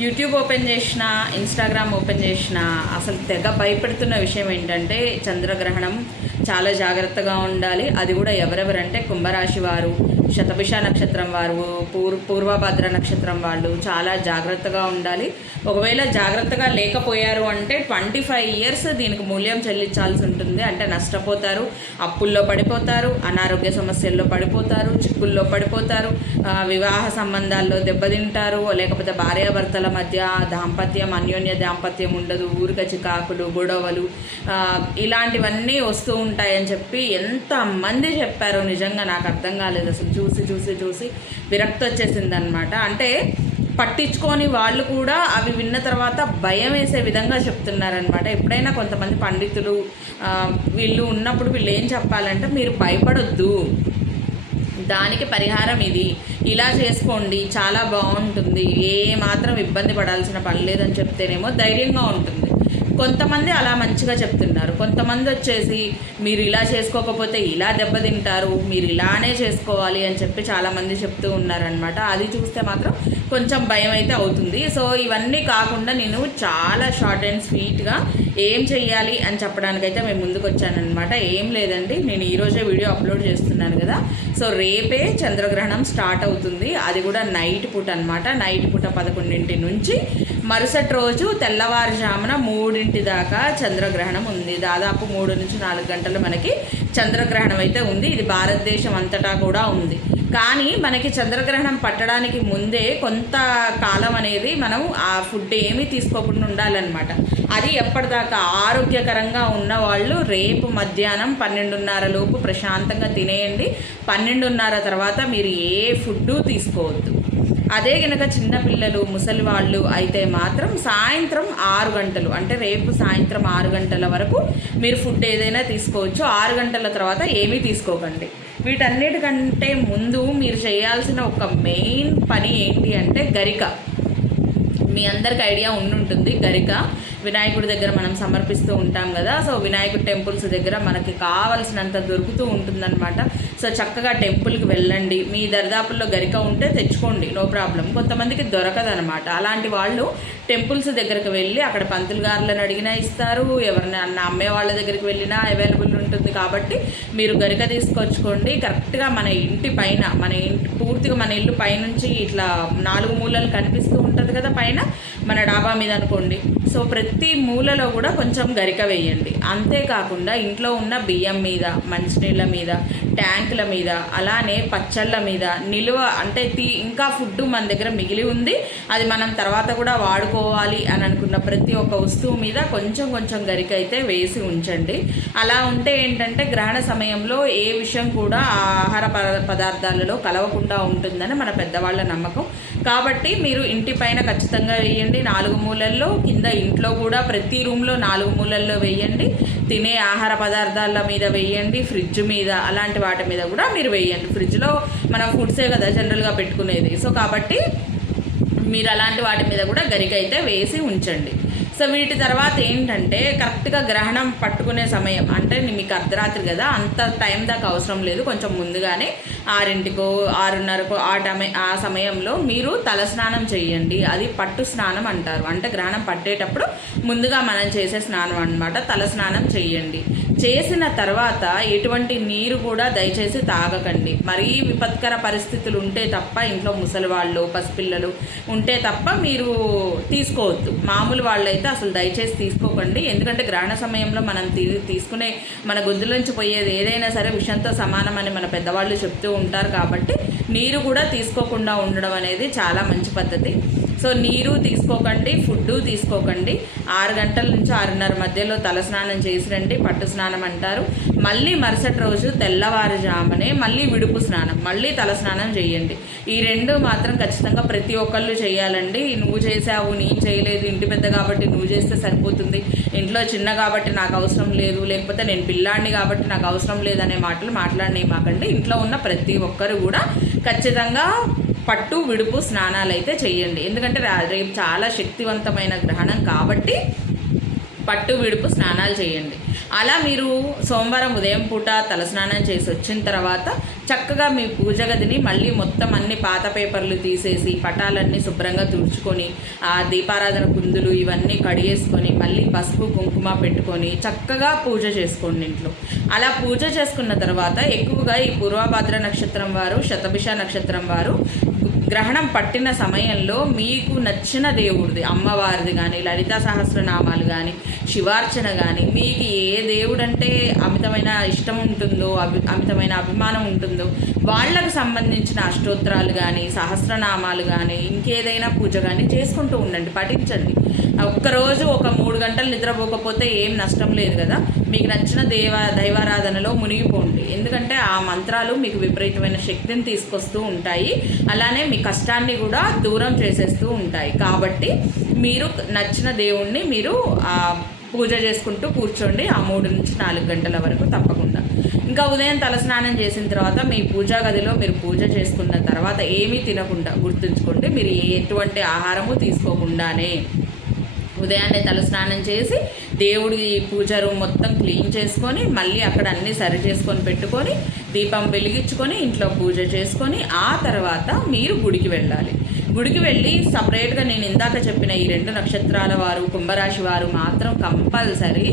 YouTube open చేసిన Instagram open చేసిన అసలు తెగ భయపెడుతున్న విషయం ఏంటంటే చంద్రగ్రహణం. చాలా జాగ్రత్తగా ఉండాలి. అది కూడా ఎవరెవరంటే కుంభరాశి వారు శతభిష నక్షత్రం వారు పూర్ పూర్వభద్ర నక్షత్రం వాళ్ళు చాలా జాగ్రత్తగా ఉండాలి. ఒకవేళ జాగ్రత్తగా లేకపోయారు అంటే ట్వంటీ ఫైవ్ ఇయర్స్ దీనికి మూల్యం చెల్లించాల్సి ఉంటుంది. అంటే నష్టపోతారు అప్పుల్లో పడిపోతారు అనారోగ్య సమస్యల్లో పడిపోతారు చిక్కుల్లో పడిపోతారు వివాహ సంబంధాల్లో దెబ్బతింటారు లేకపోతే భార్యాభర్తల మధ్య దాంపత్యం అన్యోన్య దాంపత్యం ఉండదు ఊరిక చికాకులు గొడవలు ఇలాంటివన్నీ వస్తూ ఉంటాయని చెప్పి ఎంతమంది చెప్పారో నిజంగా నాకు అర్థం కాలేదు అసలు. చూసి చూసి చూసి విరక్తి వచ్చేసింది అనమాట అంటే పట్టించుకొని వాళ్ళు కూడా అవి విన్న తర్వాత భయం వేసే విధంగా చెప్తున్నారనమాట ఎప్పుడైనా కొంతమంది పండితులు వీళ్ళు ఉన్నప్పుడు వీళ్ళు ఏం చెప్పాలంటే మీరు భయపడొద్దు. దానికి పరిహారం ఇది. ఇలా చేసుకోండి. చాలా బాగుంటుంది. ఏ మాత్రం ఇబ్బంది పడాల్సిన పని లేదని చెప్తేనేమో ధైర్యంగా ఉంటుంది. కొంతమంది అలా మంచిగా చెప్తున్నారు కొంతమంది వచ్చేసి మీరు ఇలా చేసుకోకపోతే ఇలా దెబ్బతింటారు మీరు ఇలానే చేసుకోవాలి అని చెప్పి చాలామంది చెప్తూ ఉన్నారనమాట అది చూస్తే మాత్రం కొంచెం భయం అయితే అవుతుంది. సో ఇవన్నీ కాకుండా నేను చాలా షార్ట్ అండ్ స్వీట్గా ఏం చెయ్యాలి అని చెప్పడానికైతే మేము ముందుకు వచ్చానమాట ఏం లేదండి. నేను ఈరోజే వీడియో అప్లోడ్ చేస్తున్నాను కదా. సో రేపే చంద్రగ్రహణం స్టార్ట్ అవుతుంది. అది కూడా నైట్ పూట అనమాట నైట్ పూట పదకొండింటి నుంచి మరుసటి రోజు తెల్లవారుజామున మూడింటి దాకా చంద్రగ్రహణం ఉంది. దాదాపు మూడు నుంచి నాలుగు గంటలు మనకి చంద్రగ్రహణం అయితే ఉంది. ఇది భారతదేశం అంతటా కూడా ఉంది. కానీ మనకి చంద్రగ్రహణం పట్టడానికి ముందే కొంత కాలం అనేది మనం ఆ ఫుడ్ ఏమీ తీసుకోకుండా ఉండాలన్నమాట. అది ఎప్పటిదాకా ఆరోగ్యకరంగా ఉన్న వాళ్ళు రేపు మధ్యాహ్నం పన్నెండున్నర లోపు ప్రశాంతంగా తినేయండి. పన్నెండున్నర తర్వాత మీరు ఏ ఫుడ్డు తీసుకోవద్దు. అదే కనుక చిన్నపిల్లలు ముసలి వాళ్ళు అయితే మాత్రం సాయంత్రం ఆరు గంటలు అంటే రేపు సాయంత్రం ఆరు గంటల వరకు మీరు ఫుడ్ ఏదైనా తీసుకోవచ్చు. ఆరు గంటల తర్వాత ఏమీ తీసుకోకండి. వీటన్నిటికంటే ముందు మీరు చేయాల్సిన ఒక మెయిన్ పని ఏంటి అంటే గరిక. మీ అందరికి ఐడియా ఉండుంటుంది గరిక. వినాయకుడి దగ్గర మనం సమర్పిస్తూ ఉంటాం కదా. సో వినాయకుడి టెంపుల్స్ దగ్గర మనకి కావలసినంత దొరుకుతూ ఉంటుందన్నమాట. సో చక్కగా టెంపుల్కి వెళ్ళండి. మీ దరిదాపుల్లో గరిక ఉంటే తెచ్చుకోండి. No problem. కొంతమందికి దొరకదనమాట అలాంటి వాళ్ళు టెంపుల్స్ దగ్గరకు వెళ్ళి అక్కడ పంతులు గారులను అడిగినా ఇస్తారు. ఎవరినైనా అమ్మే వాళ్ళ దగ్గరికి వెళ్ళినా అవైలబుల్ ఉంటుంది కాబట్టి మీరు గరిక తీసుకొచ్చుకోండి. కరెక్ట్గా మన ఇంటి పైన మన ఇంటి పూర్తిగా మన ఇల్లు పైనుంచి ఇట్లా నాలుగు మూలలు కనిపిస్తూ ఉంటుంది కదా పైన మన డాబా మీద అనుకోండి. సో ప్రతి ప్రతి మూలలో కూడా కొంచెం గరిక వేయండి. అంతేకాకుండా ఇంట్లో ఉన్న బియ్యం మీద మంచినీళ్ళ మీద ట్యాంకుల మీద అలానే పచ్చళ్ళ మీద నిలువ అంటే తీ ఇంకా ఫుడ్ మన దగ్గర మిగిలి ఉంది. అది మనం తర్వాత కూడా వాడుకోవాలి అని అనుకున్న ప్రతి ఒక్క వస్తువు మీద కొంచెం కొంచెం గరిక అయితే వేసి ఉంచండి. అలా ఉంటే ఏంటంటే గ్రహణ సమయంలో ఏ విషయం కూడా ఆ ఆహార పద- పదార్థాలలో కలవకుండా ఉంటుందని మన పెద్దవాళ్ళ నమ్మకం. కాబట్టి మీరు ఇంటి పైన ఖచ్చితంగా వేయండి. నాలుగు మూలల్లో కింద ఇంట్లో కూడా ప్రతి రూమ్లో నాలుగు మూలల్లో వేయండి. తినే ఆహార పదార్థాల మీద వేయండి. ఫ్రిడ్జ్ మీద అలాంటి వాటి మీద కూడా మీరు వేయండి. ఫ్రిడ్జ్లో మనం ఫుడ్సే కదా జనరల్గా పెట్టుకునేది. సో కాబట్టి మీరు అలాంటి వాటి మీద కూడా గరిక అయితే వేసి ఉంచండి. సో వీటి తర్వాత ఏంటంటే కరెక్ట్గా గ్రహణం పట్టుకునే సమయం అంటే మీకు అర్ధరాత్రి కదా అంత టైం దాకా అవసరం లేదు. కొంచెం ముందుగానే ఆరింటికో ఆరున్నరకో ఆ టైం ఆ సమయంలో మీరు తలస్నానం చేయండి. అది పట్టు స్నానం అంటారు. అంటే గ్రహణం పట్టేటప్పుడు ముందుగా మనం చేసే స్నానం అన్నమాట తలస్నానం చేయండి. చేసిన తర్వాత ఎటువంటి నీరు కూడా దయచేసి తాగకండి. మరీ విపత్కర పరిస్థితులు ఉంటే తప్ప ఇంట్లో ముసలి వాళ్ళు పసిపిల్లలు ఉంటే తప్ప మీరు తీసుకోవద్దు. మామూలు వాళ్ళైతే అసలు దయచేసి తీసుకోకండి. ఎందుకంటే గ్రహణ సమయంలో మనం తీ తీసుకునే మన గొంతులోంచి పోయేది ఏదైనా సరే విషంతో సమానమని మన పెద్దవాళ్ళు చెప్తూ ఉంటారు కాబట్టి నీరు కూడా తీసుకోకుండా ఉండడం అనేది చాలా మంచి పద్ధతి. సో నీరు తీసుకోకండి ఫుడ్ తీసుకోకండి. ఆరు గంటల నుంచి ఆరున్నర మధ్యలో తలస్నానం చేసి రండి పట్టు స్నానం అంటారు. మళ్ళీ మరుసటి రోజు తెల్లవారుజామునే మళ్ళీ విడుపు స్నానం మళ్ళీ తలస్నానం చేయండి. ఈ రెండు మాత్రం ఖచ్చితంగా ప్రతి ఒక్కళ్ళు చేయాలండి. నువ్వు చేసావు నేను చేయలేదు ఇంటి పెద్ద కాబట్టి నువ్వు చేస్తే సరిపోతుంది. ఇంట్లో చిన్న కాబట్టి నాకు అవసరం లేదు లేకపోతే నేను పిల్లాడిని కాబట్టి నాకు అవసరం లేదనే మాటలు మాట్లాడినాయి మాకండి ఇంట్లో ఉన్న ప్రతి ఒక్కరు కూడా ఖచ్చితంగా పట్టు విడుపు స్నానాలు అయితే చేయండి ఎందుకంటే రేపు చాలా శక్తివంతమైన గ్రహణం కాబట్టి పట్టు విడుపు స్నానాలు చేయండి అలా మీరు సోమవారం ఉదయం పూట తలస్నానం చేసి వచ్చిన తర్వాత చక్కగా మీ పూజ గదిని మళ్ళీ మొత్తం అన్ని పాత పేపర్లు తీసేసి పటాలన్నీ శుభ్రంగా తుడుచుకొని ఆ దీపారాధన కుందులు ఇవన్నీ కడిగేసుకొని మళ్ళీ పసుపు కుంకుమ పెట్టుకొని చక్కగా పూజ చేసుకోండి ఇంట్లో. అలా పూజ చేసుకున్న తర్వాత ఎక్కువగా ఈ పూర్వభద్ర నక్షత్రం వారు శతభిష నక్షత్రం వారు గ్రహణం పట్టిన సమయంలో మీకు నచ్చిన దేవుడిది అమ్మవారిది కానీ లలితా సహస్రనామాలు కానీ శివార్చన కానీ మీకు ఏ దేవుడు అంటే అమితమైన ఇష్టం ఉంటుందో అభి అమితమైన అభిమానం ఉంటుందో వాళ్ళకు సంబంధించిన అష్టోత్తరాలు కానీ సహస్రనామాలు కానీ ఇంకేదైనా పూజ కానీ చేసుకుంటూ ఉండండి పఠించండి. ఒక్కరోజు ఒక మూడు గంటలు నిద్రపోకపోతే ఏం నష్టం లేదు కదా? మీకు నచ్చిన దేవ దైవారాధనలో మునిగిపోండి. ఎందుకంటే ఆ మంత్రాలు మీకు విపరీతమైన శక్తిని తీసుకొస్తూ ఉంటాయి. అలానే మీ కష్టాన్ని కూడా దూరం చేసేస్తూ ఉంటాయి. కాబట్టి మీరు నచ్చిన దేవుణ్ణి మీరు పూజ చేసుకుంటూ కూర్చోండి. ఆ మూడు నుంచి నాలుగు గంటల వరకు తప్పకుండా. ఇంకా ఉదయం తలస్నానం చేసిన తర్వాత మీ పూజా గదిలో మీరు పూజ చేసుకున్న తర్వాత ఏమీ తినకుండా గుర్తుంచుకోండి. మీరు ఎటువంటి ఆహారము తీసుకోకుండానే ఉదయాన్నే తలస్నానం చేసి దేవుడి పూజ రూమ్ మొత్తం క్లీన్ చేసుకొని మళ్ళీ అక్కడ అన్నీ సరి చేసుకొని పెట్టుకొని దీపం వెలిగించుకొని ఇంట్లో పూజ చేసుకొని ఆ తర్వాత మీరు గుడికి వెళ్ళాలి. గుడికి వెళ్ళి సపరేట్గా నేను ఇందాక చెప్పిన ఈ రెండు నక్షత్రాల వారు కుంభరాశి వారు మాత్రం కంపల్సరీ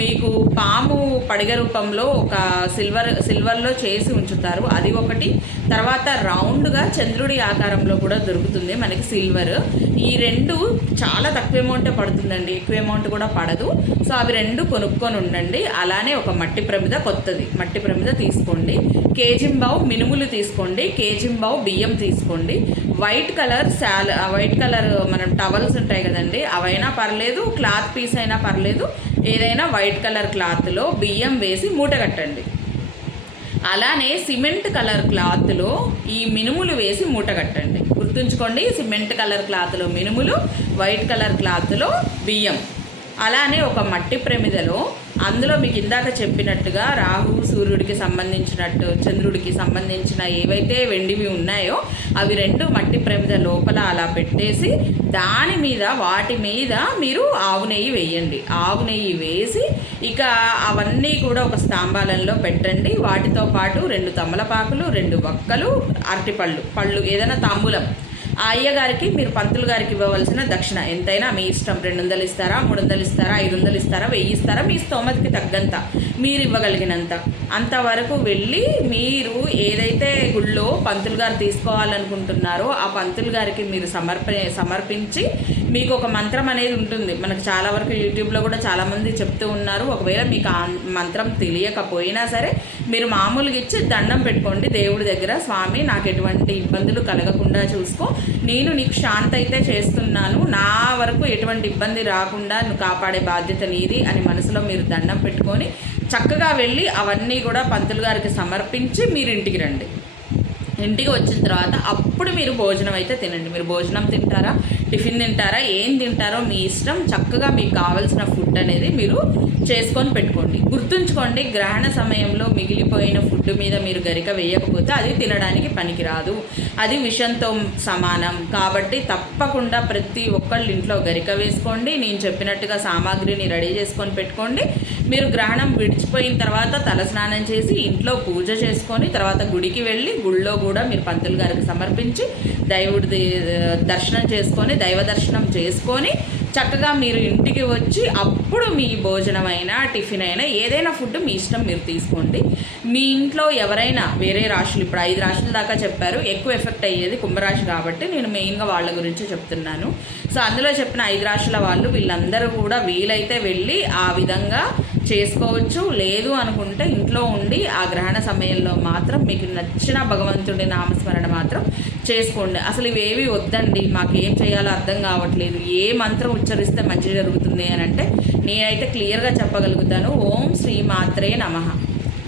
మీకు పాము పడిగ రూపంలో ఒక సిల్వర్ సిల్వర్లో చేసి ఉంచుతారు. అది ఒకటి. తర్వాత రౌండ్గా చంద్రుడి ఆకారంలో కూడా దొరుకుతుంది మనకి సిల్వర్. ఈ రెండు చాలా తక్కువ అమౌంటే పడుతుందండి. ఎక్కువ అమౌంట్ కూడా పడదు. సో అవి రెండు కొనుక్కొని ఉండండి. అలానే ఒక మట్టి ప్రమిద కొత్తది. మట్టి ప్రమిద తీసుకోండి. కేజింబావు మినుములు తీసుకోండి. కేజింబావు బియ్యం తీసుకోండి. వైట్ కలర్ శాల వైట్ కలర్ మనం టవల్స్ ఉంటాయి కదండి. అవైనా పర్లేదు క్లాత్ పీస్ అయినా పర్లేదు. ఏదైనా వైట్ కలర్ క్లాత్లో బియ్యం వేసి మూట కట్టండి. అలానే సిమెంట్ కలర్ క్లాత్లో ఈ మినుములు వేసి మూట కట్టండి. గుర్తుంచుకోండి సిమెంట్ కలర్ క్లాత్లో మినుములు వైట్ కలర్ క్లాత్లో బియ్యం. అలానే ఒక మట్టి ప్రమిదలో అందులో మీకు ఇందాక చెప్పినట్టుగా రాహు సూర్యుడికి సంబంధించినట్టు చంద్రుడికి సంబంధించిన ఏవైతే వెండివి ఉన్నాయో అవి రెండు మట్టి ప్రమిద లోపల అలా పెట్టేసి దాని మీద వాటి మీద మీరు ఆవు నెయ్యి వేయండి. ఆవు నెయ్యి వేసి ఇక అవన్నీ కూడా ఒక స్తంభాలలో పెట్టండి. వాటితో పాటు రెండు తమలపాకులు రెండు వక్కలు అరటిపళ్ళు పళ్ళు ఏదైనా తాంబూలం. ఆ అయ్యగారికి మీరు పంతులు గారికి ఇవ్వవలసిన దక్షిణ. ఎంతైనా మీ ఇష్టం. రెండు వందలు ఇస్తారా? మూడు వందలు ఇస్తారా? ఐదు వందలు ఇస్తారా? వెయ్యి ఇస్తారా? మీ స్తోమతకి తగ్గంత. మీరు ఇవ్వగలిగినంత. అంతవరకు వెళ్ళి మీరు ఏదైతే గుళ్ళో పంతులు గారు తీసుకోవాలనుకుంటున్నారో ఆ పంతులు గారికి మీరు సమర్ప సమర్పించి మీకు ఒక మంత్రం అనేది ఉంటుంది. మనకు చాలా వరకు యూట్యూబ్లో కూడా చాలామంది చెప్తూ ఉన్నారు. ఒకవేళ మీకు ఆ మంత్రం తెలియకపోయినా సరే మీరు మామూలుగా ఇచ్చి దండం పెట్టుకోండి దేవుడి దగ్గర. స్వామి నాకు ఎటువంటి ఇబ్బందులు కలగకుండా చూసుకో. నేను నీకు శాంతి అయితే చేస్తున్నాను. నా వరకు ఎటువంటి ఇబ్బంది రాకుండా నువ్వు కాపాడే బాధ్యత నీది అని మనసులో మీరు దండం పెట్టుకొని చక్కగా వెళ్ళి అవన్నీ కూడా పంతులు గారికి సమర్పించి మీరు ఇంటికి రండి. ఇంటికి వచ్చిన తర్వాత అప్పుడు మీరు భోజనం అయితే తినండి. మీరు భోజనం తింటారా? టిఫిన్ తింటారా? ఏం తింటారో మీ ఇష్టం. చక్కగా మీకు కావాల్సిన ఫుడ్ అనేది మీరు చేసుకొని పెట్టుకోండి. గుర్తుంచుకో ఎందుకంటే గ్రహణ సమయంలో మిగిలిపోయిన ఫుడ్ మీద మీరు గరిక వేయకపోతే అది తినడానికి పనికిరాదు. అది విషంతో సమానం. కాబట్టి తప్పకుండా ప్రతి ఒక్కళ్ళు ఇంట్లో గరిక వేసుకోండి నేను చెప్పినట్టుగా సామాగ్రిని రెడీ చేసుకొని పెట్టుకోండి. మీరు గ్రహణం విడిచిపోయిన తర్వాత తలస్నానం చేసి ఇంట్లో పూజ చేసుకొని తర్వాత గుడికి వెళ్ళి గుళ్ళో కూడా మీరు పంతులు గారికి సమర్పించి దైవుడి దర్శనం చేసుకొని దైవ దర్శనం చేసుకొని చక్కగా మీరు ఇంటికి వచ్చి అప్పుడు మీ భోజనం అయినా టిఫిన్ అయినా ఏదైనా ఫుడ్ మీ ఇష్టం మీరు తీసుకోండి. మీ ఇంట్లో ఎవరైనా వేరే రాశులు ఇప్పుడు ఐదు రాశుల దాకా చెప్పారు ఎక్కువ ఎఫెక్ట్ అయ్యేది కుంభరాశి కాబట్టి నేను మెయిన్గా వాళ్ళ గురించి చెప్తున్నాను. సో అందులో చెప్పిన ఐదు రాశుల వాళ్ళు వీళ్ళందరూ కూడా వీలైతే వెళ్ళి ఆ విధంగా చేసుకోవచ్చు. లేదు అనుకుంటే ఇంట్లో ఉండి ఆ గ్రహణ సమయంలో మాత్రం మీకు నచ్చిన భగవంతుడి నామస్మరణ మాత్రం చేసుకోండి. అసలు ఇవేవి వద్దండి. మాకు ఏం చేయాలో అర్థం కావట్లేదు. ఏ మంత్రం ఉచ్చరిస్తే మంచి జరుగుతుంది అని అంటే నేనైతే క్లియర్గా చెప్పగలుగుతాను. ఓం శ్రీ నమ నమః.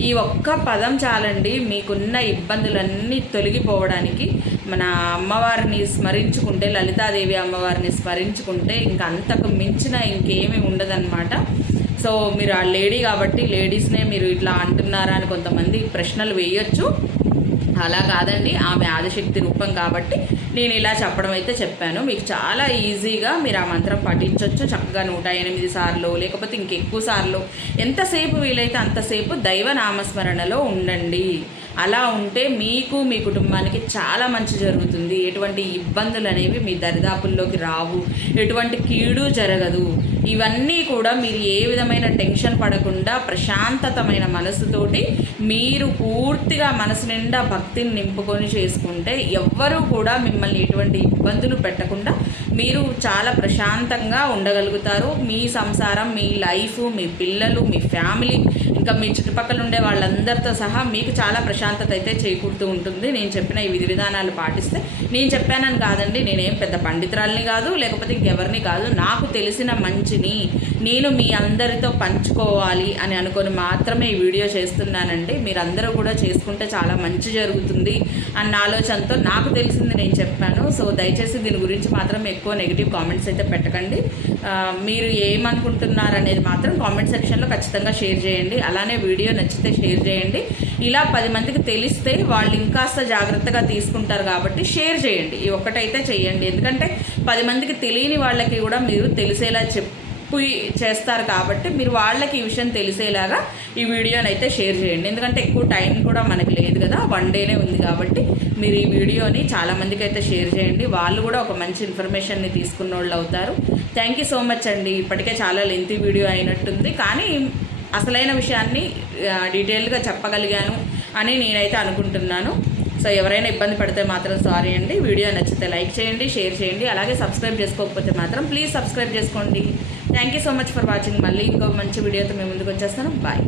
ఈ ఒక్క పదం చాలండి. మీకున్న ఇబ్బందులన్నీ తొలగిపోవడానికి మన అమ్మవారిని స్మరించుకుంటే లలితాదేవి అమ్మవారిని స్మరించుకుంటే ఇంకా అంతకు మించిన ఇంకేమీ ఉండదన్నమాట. సో మీరు ఆ లేడీ కాబట్టి లేడీస్నే మీరు ఇట్లా అంటున్నారా అని కొంతమంది ప్రశ్నలు వేయొచ్చు. అలా కాదండి ఆమె ఆదిశక్తి రూపం కాబట్టి నేను ఇలా చెప్పడం అయితే చెప్పాను. మీకు చాలా ఈజీగా మీరు ఆ మంత్రం పఠించవచ్చు చక్కగా నూట ఎనిమిది సార్లు లేకపోతే ఇంకెక్కువ సార్లు. ఎంతసేపు వీలైతే అంతసేపు దైవ నామస్మరణలో ఉండండి. అలా ఉంటే మీకు మీ కుటుంబానికి చాలా మంచి జరుగుతుంది. ఎటువంటి ఇబ్బందులు అనేవి మీ దరిదాపుల్లోకి రావు. ఎటువంటి కీడు జరగదు. ఇవన్నీ కూడా మీరు ఏ విధమైన టెన్షన్ పడకుండా ప్రశాంతతమైన మనసుతోటి మీరు పూర్తిగా మనసు నిండా భక్తిని నింపుకొని చేసుకుంటే ఎవ్వరూ కూడా మిమ్మల్ని ఎటువంటి ఇబ్బందులు పెట్టకుండా మీరు చాలా ప్రశాంతంగా ఉండగలుగుతారు. మీ సంసారం మీ లైఫ్ మీ పిల్లలు మీ ఫ్యామిలీ ఇంకా మీ చుట్టుపక్కల ఉండే వాళ్ళందరితో సహా మీకు చాలా ప్రశాంతత అయితే చేకూరుతూ ఉంటుంది. నేను చెప్పిన ఈ విధి విధానాలు పాటిస్తే నేను చెప్పానని కాదండి. నేనేం పెద్ద పండితురాల్ని కాదు లేకపోతే ఇంకెవరిని కాదు. నాకు తెలిసిన మంచిని నేను మీ అందరితో పంచుకోవాలి అని అనుకొని మాత్రమే ఈ వీడియో చేస్తున్నానండి. మీరందరూ కూడా చేసుకుంటే చాలా మంచి జరుగుతుంది అన్న ఆలోచనతో నాకు తెలిసింది నేను చెప్పాను. సో దయచేసి దీని గురించి మాత్రం ఎక్కువ నెగిటివ్ కామెంట్స్ అయితే పెట్టకండి. మీరు ఏమనుకుంటున్నారు అనేది మాత్రం కామెంట్ సెక్షన్లో ఖచ్చితంగా షేర్ చేయండి. అలానే వీడియో నచ్చితే షేర్ చేయండి. ఇలా పది మందికి తెలిస్తే వాళ్ళు ఇంకాస్త జాగ్రత్తగా తీసుకుంటారు కాబట్టి షేర్ చేయండి. ఈ ఒక్కటైతే చేయండి ఎందుకంటే పది మందికి తెలియని వాళ్ళకి కూడా మీరు తెలిసేలా చెప్పి చేస్తారు కాబట్టి మీరు వాళ్ళకి ఈ విషయం తెలిసేలాగా ఈ వీడియోని అయితే షేర్ చేయండి. ఎందుకంటే ఎక్కువ టైం కూడా మనకి లేదు కదా. వన్ డేనే ఉంది కాబట్టి మీరు ఈ వీడియోని చాలామందికి అయితే షేర్ చేయండి. వాళ్ళు కూడా ఒక మంచి ఇన్ఫర్మేషన్ని తీసుకున్న వాళ్ళు అవుతారు. థ్యాంక్ యూ సో మచ్ అండి. ఇప్పటికే చాలా లెంతీ వీడియో అయినట్టుంది. కానీ అసలైన విషయాన్ని డీటెయిల్గా చెప్పగలిగాను అని నేనైతే అనుకుంటున్నాను. సో ఎవరైనా ఇబ్బంది పడితే మాత్రం సారీ అండి. వీడియో నచ్చితే లైక్ చేయండి షేర్ చేయండి. అలాగే సబ్స్క్రైబ్ చేసుకోకపోతే మాత్రం ప్లీజ్ సబ్స్క్రైబ్ చేసుకోండి. Thank you so much for watching. మళ్ళీ ఇంకో మంచి వీడియోతో మేము ముందుకు వచ్చేస్తాను. బాయ్.